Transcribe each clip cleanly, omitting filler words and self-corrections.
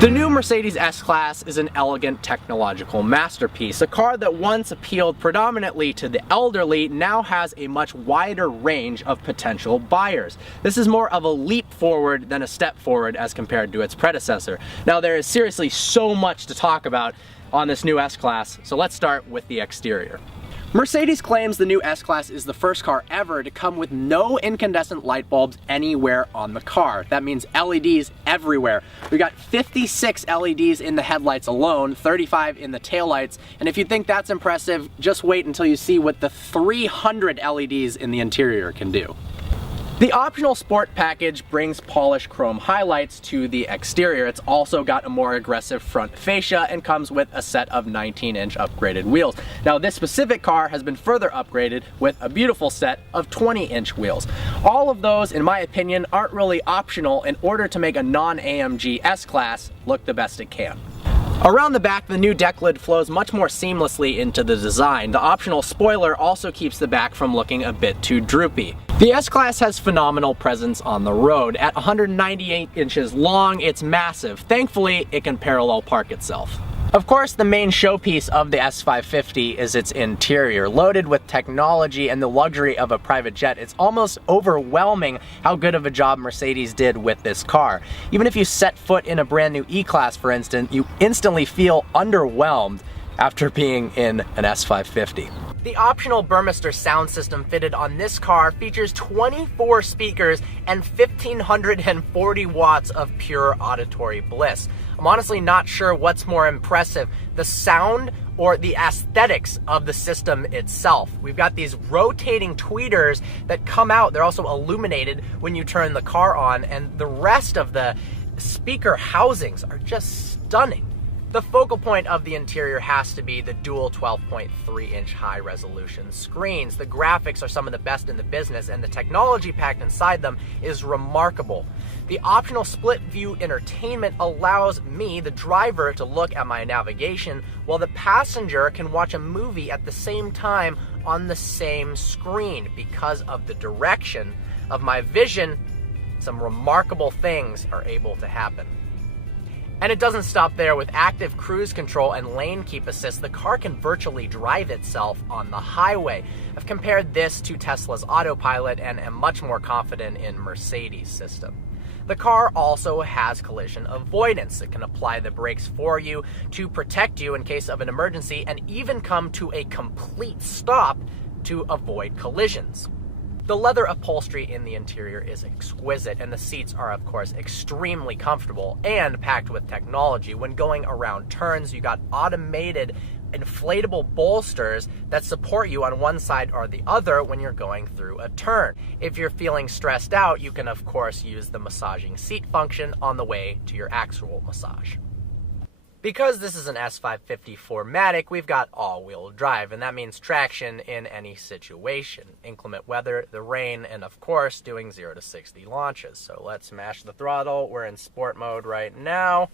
The new Mercedes S-Class is an elegant technological masterpiece. A car that once appealed predominantly to the elderly now has a much wider range of potential buyers. This is more of a leap forward than a step forward as compared to its predecessor. Now, there is seriously so much to talk about on this new S-Class, so let's start with the exterior. Mercedes claims the new S-Class is the first car ever to come with no incandescent light bulbs anywhere on the car. That means LEDs everywhere. We got 56 LEDs in the headlights alone, 35 in the taillights, and if you think that's impressive, just wait until you see what the 300 LEDs in the interior can do. The optional sport package brings polished chrome highlights to the exterior. It's also got a more aggressive front fascia and comes with a set of 19-inch upgraded wheels. Now, this specific car has been further upgraded with a beautiful set of 20-inch wheels. All of those, in my opinion, aren't really optional in order to make a non-AMG S-Class look the best it can. Around the back, the new deck lid flows much more seamlessly into the design. The optional spoiler also keeps the back from looking a bit too droopy. The S-Class has phenomenal presence on the road. At 198 inches long, it's massive. Thankfully, it can parallel park itself. Of course, the main showpiece of the S550 is its interior. Loaded with technology and the luxury of a private jet, it's almost overwhelming how good of a job Mercedes did with this car. Even if you set foot in a brand new E-Class, for instance, you instantly feel underwhelmed after being in an S550. The optional Burmester sound system fitted on this car features 24 speakers and 1,540 watts of pure auditory bliss. I'm honestly not sure what's more impressive, the sound or the aesthetics of the system itself. We've got these rotating tweeters that come out. They're also illuminated when you turn the car on, and the rest of the speaker housings are just stunning. The focal point of the interior has to be the dual 12.3-inch high-resolution screens. The graphics are some of the best in the business, and the technology packed inside them is remarkable. The optional split-view entertainment allows me, the driver, to look at my navigation, while the passenger can watch a movie at the same time on the same screen. Because of the direction of my vision, some remarkable things are able to happen. And it doesn't stop there. With active cruise control and lane keep assist, the car can virtually drive itself on the highway. I've compared this to Tesla's autopilot and am much more confident in Mercedes' system. The car also has collision avoidance. It can apply the brakes for you to protect you in case of an emergency and even come to a complete stop to avoid collisions. The leather upholstery in the interior is exquisite, and the seats are, of course, extremely comfortable and packed with technology. When going around turns, you got automated inflatable bolsters that support you on one side or the other when you're going through a turn. If you're feeling stressed out, you can, of course, use the massaging seat function on the way to your actual massage. Because this is an S550 4MATIC, we've got all-wheel drive, and that means traction in any situation. Inclement weather, the rain, and of course, doing 0 to 60 launches. So let's smash the throttle. We're in sport mode right now.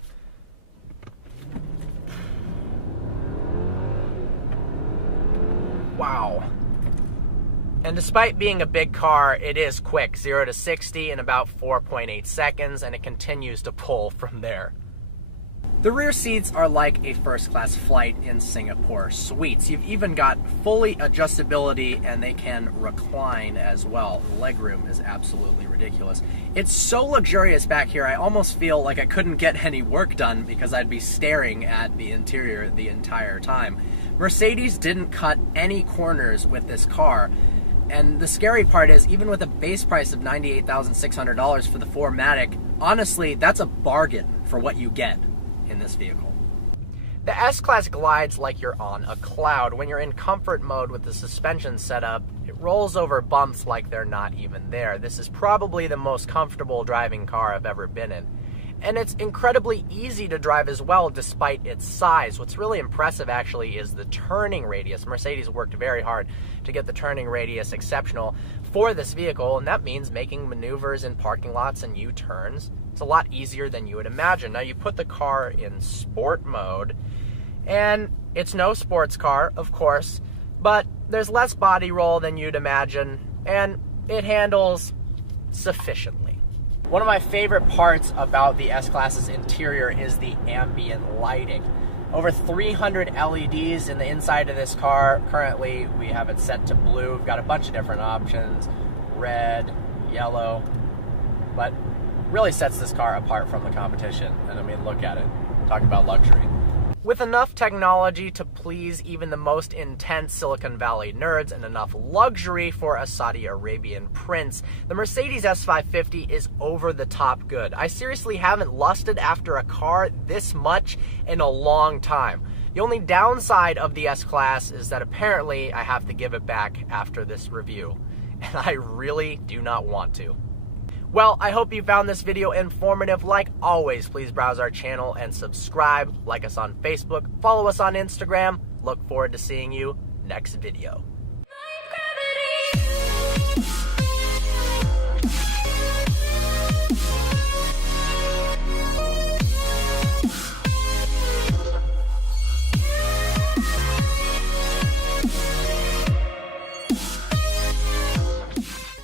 Wow. And despite being a big car, it is quick. 0 to 60 in about 4.8 seconds, and it continues to pull from there. The rear seats are like a first-class flight in Singapore suites. You've even got fully adjustability, and they can recline as well. The legroom is absolutely ridiculous. It's so luxurious back here, I almost feel like I couldn't get any work done because I'd be staring at the interior the entire time. Mercedes didn't cut any corners with this car. And the scary part is, even with a base price of $98,600 for the 4MATIC, honestly, that's a bargain for what you get in this vehicle. The S-Class glides like you're on a cloud. When you're in comfort mode with the suspension setup, it rolls over bumps like they're not even there. This is probably the most comfortable driving car I've ever been in. And it's incredibly easy to drive as well, despite its size. What's really impressive, actually, is the turning radius. Mercedes worked very hard to get the turning radius exceptional for this vehicle, and that means making maneuvers in parking lots and U-turns. It's a lot easier than you would imagine. Now, you put the car in sport mode, and it's no sports car, of course, but there's less body roll than you'd imagine, and it handles sufficiently. One of my favorite parts about the S-Class's interior is the ambient lighting. Over 300 LEDs in the inside of this car. Currently, we have it set to blue. We've got a bunch of different options, red, yellow, but really sets this car apart from the competition. And I mean, look at it. Talk about luxury. With enough technology to please even the most intense Silicon Valley nerds and enough luxury for a Saudi Arabian prince, the Mercedes S550 is over the top good. I seriously haven't lusted after a car this much in a long time. The only downside of the S-Class is that apparently I have to give it back after this review, and I really do not want to. Well, I hope you found this video informative. Like always, please browse our channel and subscribe. Like us on Facebook, follow us on Instagram. Look forward to seeing you next video.